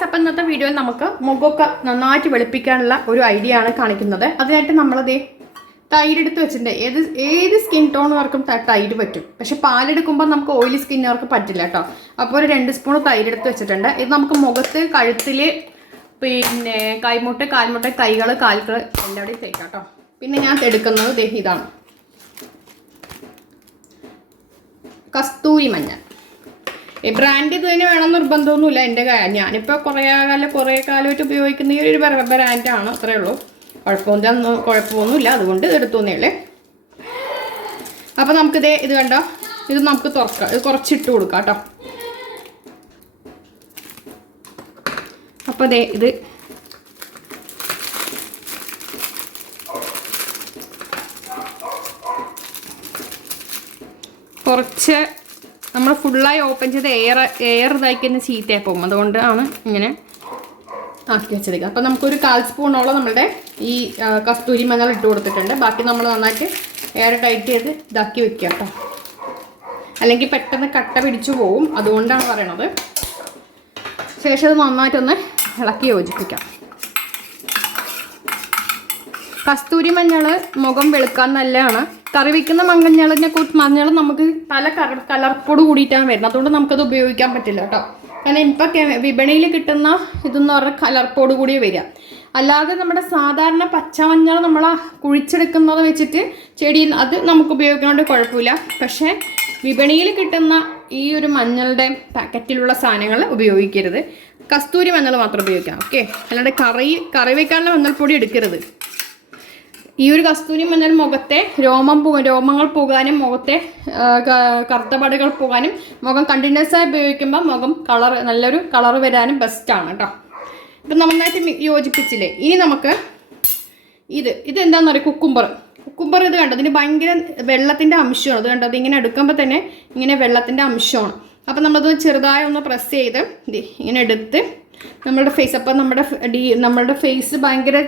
Guys അപ്പം ഇന്നത്തെ വീഡിയോയിൽ നമുക്ക് മുഖമൊക്കെ നന്നായിട്ട് വെളുപ്പിക്കാനുള്ള ഒരു ഐഡിയ ആണ് കാണിക്കുന്നത്. അതിനായിട്ട് നമ്മളത് തൈര് എടുത്ത് വെച്ചിട്ടുണ്ട്. ഏത് ഏത് സ്കിൻ ടോണുകാർക്കും തൈര് പറ്റും. പക്ഷെ പാലെടുക്കുമ്പോൾ നമുക്ക് ഓയിലി സ്കിന്നുകാർക്ക് പറ്റില്ല കേട്ടോ. അപ്പോൾ ഒരു രണ്ട് സ്പൂൺ തൈര് എടുത്ത് വെച്ചിട്ടുണ്ട്. ഇത് നമുക്ക് മുഖത്ത് കഴുത്തിൽ പിന്നെ കൈമുട്ട് കാൽമുട്ട് കൈകൾ കാലുകൾ എല്ലാവിടെയും തേക്കാം കേട്ടോ. പിന്നെ ഞാൻ എടുക്കുന്നത് ഇതാണ്. കസ്തൂരി മഞ്ഞൾ. ഈ ബ്രാൻഡ് ഇത് തന്നെ വേണം നിർബന്ധമൊന്നുമില്ല. എന്റെ കാര്യം ഞാനിപ്പോൾ കുറേ കാലം കുറേ കാലമായിട്ട് ഉപയോഗിക്കുന്ന ഈ ഒരു ബ്ര- ബ്രാൻഡാണ് അത്രേ ഉള്ളൂ. കുഴപ്പമൊന്നും കുഴപ്പമൊന്നുമില്ല. അതുകൊണ്ട് ഇത് എടുത്തു തന്നേളേ അപ്പോൾ നമുക്കിത് ഇത് കണ്ടോ? ഇത് നമുക്ക് തുറക്കാം. ഇത് കുറച്ചിട്ട് കൊടുക്കാം കേട്ടോ. അപ്പോൾ ദേ ഇത്. കുറച്ച് നമ്മൾ ഫുള്ളായി ഓപ്പൺ ചെയ്ത് എയർ എയർ ഇതാക്കിക്കുന്ന ചീത്തയായി പോകും. അതുകൊണ്ടാണ് ഇങ്ങനെ ആക്കി വെച്ചത്. അപ്പം നമുക്കൊരു കാൽ സ്പൂണോളം നമ്മളുടെ ഈ കസ്തൂരി മഞ്ഞൾ ഇട്ട് കൊടുത്തിട്ടുണ്ട്. ബാക്കി നമ്മൾ നന്നായിട്ട് എയർ ടൈറ്റ് ചെയ്ത് ഇതാക്കി വെക്കുക കേട്ടോ. അല്ലെങ്കിൽ പെട്ടെന്ന് കട്ട പിടിച്ചു പോവും. അതുകൊണ്ടാണ് പറയണത്. ശേഷം അത് നന്നായിട്ടൊന്ന് ഇളക്കി യോജിപ്പിക്കാം. കസ്തൂരി മഞ്ഞൾ മുഖം വെളുക്കാൻ നല്ലതാണ്. കറി വെക്കുന്ന മഞ്ഞളിനെ കുറിച്ച് മഞ്ഞൾ നമുക്ക് പല കളർ കളർപ്പോട് കൂടിയിട്ടാണ് വരുന്നത്. അതുകൊണ്ട് നമുക്കത് ഉപയോഗിക്കാൻ പറ്റില്ല കേട്ടോ. കാരണം ഇപ്പം വിപണിയിൽ കിട്ടുന്ന ഇതെന്ന് പറഞ്ഞാൽ കളർപ്പോട് കൂടി വരിക. അല്ലാതെ നമ്മുടെ സാധാരണ പച്ചമഞ്ഞൾ നമ്മൾ കുഴിച്ചെടുക്കുന്നത് വെച്ചിട്ട് ചെടി അത് നമുക്ക് ഉപയോഗിക്കുന്നതുകൊണ്ട് കുഴപ്പമില്ല. പക്ഷേ വിപണിയിൽ കിട്ടുന്ന ഈ ഒരു മഞ്ഞളുടെ പാക്കറ്റിലുള്ള സാധനങ്ങൾ ഉപയോഗിക്കരുത്. കസ്തൂരി മഞ്ഞൾ മാത്രം ഉപയോഗിക്കാം. ഓക്കെ? അല്ലാണ്ട് കറി കറി വെക്കാനുള്ള മഞ്ഞൾപ്പൊടി എടുക്കരുത്. ഈ ഒരു കസ്തൂരി മഞ്ഞൾ മുഖത്തെ രോമം പോ രോമങ്ങൾ പോകാനും മുഖത്തെ കറുത്തപാടുകൾ കറുത്ത പാടുകൾ പോകാനും മുഖം കണ്ടിന്യൂസ് ആയി ഉപയോഗിക്കുമ്പോൾ മുഖം കളർ നല്ലൊരു കളർ വരാനും ബെസ്റ്റാണ് കേട്ടോ ഇപ്പം നന്നായിട്ട് യോജിപ്പിച്ചില്ലേ? ഇനി നമുക്ക് ഇത് ഇത് എന്താണെന്ന് പറയുക കുക്കുംബർ. കുക്കുംബർ ഇത് കണ്ടോ? ഇതിന് ഭയങ്കര വെള്ളത്തിന്റെ അംശമാണ്. ഇത് കണ്ടോ? ഇങ്ങനെ എടുക്കുമ്പോൾ തന്നെ ഇങ്ങനെ വെള്ളത്തിന്റെ അംശമാണ്. അപ്പം നമ്മളത് ചെറുതായി ഒന്ന് പ്രസ് ചെയ്ത് ഇങ്ങനെ എടുത്ത് നമ്മളുടെ ഫേസ് അപ്പം നമ്മുടെ ഡി നമ്മളുടെ ഫേസ് ഭയങ്കര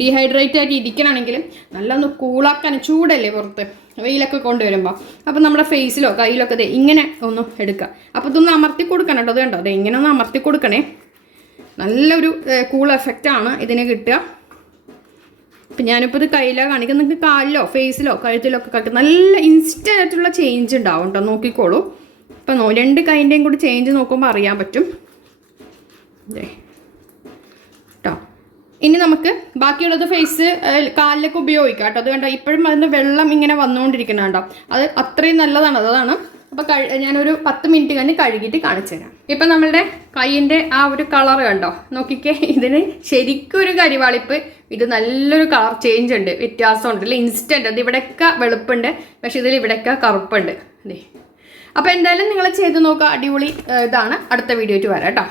ഡീഹൈഡ്രേറ്റ് ആയിട്ട് ഇരിക്കണമെങ്കിലും നല്ലൊന്ന് കൂളാക്കാൻ ചൂടല്ലേ പുറത്ത് വെയിലൊക്കെ കൊണ്ടുവരുമ്പോൾ അപ്പം നമ്മുടെ ഫേസിലോ കയ്യിലൊക്കെ ദേ ഇങ്ങനെ ഒന്ന് എടുക്കുക അപ്പോൾ ഇതൊന്ന് അമർത്തി കൊടുക്കണം കേട്ടോ അത് കണ്ടോ? അതെ ഇങ്ങനെ ഒന്ന് അമർത്തി കൊടുക്കണേ. നല്ലൊരു കൂൾ എഫക്റ്റാണ് ഇതിന് കിട്ടുക. അപ്പം ഞാനിപ്പോൾ ഇത് കയ്യിലാണ് കാണിക്കുന്നത്. നിങ്ങൾക്ക് കാലിലോ ഫേസിലോ കഴുത്തിലോ ഒക്കെ കളിക്കും നല്ല ഇൻസ്റ്റന്റ് ആയിട്ടുള്ള ചേഞ്ച് ഉണ്ടാവും കേട്ടോ. നോക്കിക്കോളൂ. ഇപ്പം രണ്ട് കൈന്റെയും കൂടി ചേഞ്ച് നോക്കുമ്പോൾ അറിയാൻ പറ്റും. ദേ. നമുക്ക് ബാക്കിയുള്ളത് ഫേസ് കാലിലൊക്കെ ഉപയോഗിക്കാം കേട്ടോ. അത് കണ്ടോ? ഇപ്പോഴും അതിന്റെ വെള്ളം ഇങ്ങനെ വന്നുകൊണ്ടിരിക്കണം കേട്ടോ. അത് അത്രയും നല്ലതാണ്. അതാണ്. അപ്പോൾ കഴി ഞാനൊരു പത്ത് മിനിറ്റ് കഴിഞ്ഞ് കഴുകിയിട്ട് കാണിച്ചു തരാം. ഇപ്പം നമ്മളുടെ കൈയിന്റെ ആ ഒരു കളർ കണ്ടോ? നോക്കിക്കേ ഇതിന് ശരിക്കും ഒരു കരിവാളിപ്പ്. ഇത് നല്ലൊരു കളർ ചേഞ്ച് ഉണ്ട്. വ്യത്യാസമുണ്ട്. അല്ലെ ഇൻസ്റ്റന്റ് അത് ഇവിടെയൊക്കെ വെളുപ്പുണ്ട്. പക്ഷെ ഇതിൽ ഇവിടെയൊക്കെ കറുപ്പുണ്ട്. അതെ അപ്പോൾ എന്തായാലും നിങ്ങൾ ചെയ്ത് നോക്കുക അടിപൊളി ഇതാണ്. അടുത്ത വീഡിയോയ്ക്ക് വരാം കേട്ടോ.